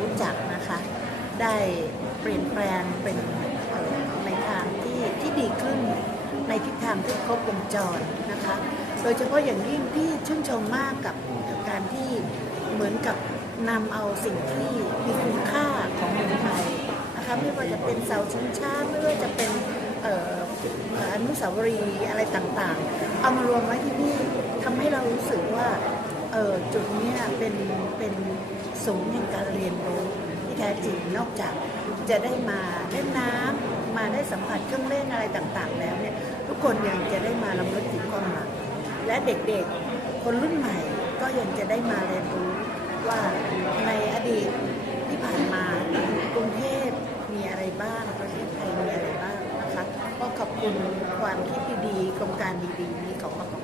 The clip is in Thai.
รู้จักนะคะ ได้เปลี่ยนแปลงเป็นในทางที่ที่ดีขึ้นในทิศทางที่ครบวงจรนะคะ โดยเฉพาะอย่างยิ่งที่ชื่นชมมากกับการที่เหมือนกับนำเอาสิ่งที่มีคุณค่าของเมืองไทยนะคะไม่ว่าจะเป็นเสาชิงช้าไม่ว่าจะเป็นอนุสาวรีย์อะไรต่างๆ เอามารวมไว้ที่นี่ทำให้เรารู้สึกว่าจุดนี้เป็นเป็น ศูนย์แห่งการเรียนรู้ที่แท้จริงนอกจากจะได้มาเล่นน้ำมาได้สัมผัสเครื่องเล่นอะไรต่างๆ แล้วเนี่ยทุกคนยังจะได้มาลำลึกถึงความหลังและเด็กๆ คนรุ่นใหม่ก็ยังจะได้มาเรียนรู้ว่าในอดีตที่ผ่านมากรุงเทพมีอะไรบ้างประเทศไทยมีอะไรบ้างนะคะก็ขอบคุณความคิดดีๆโครงการดีๆนี้ของ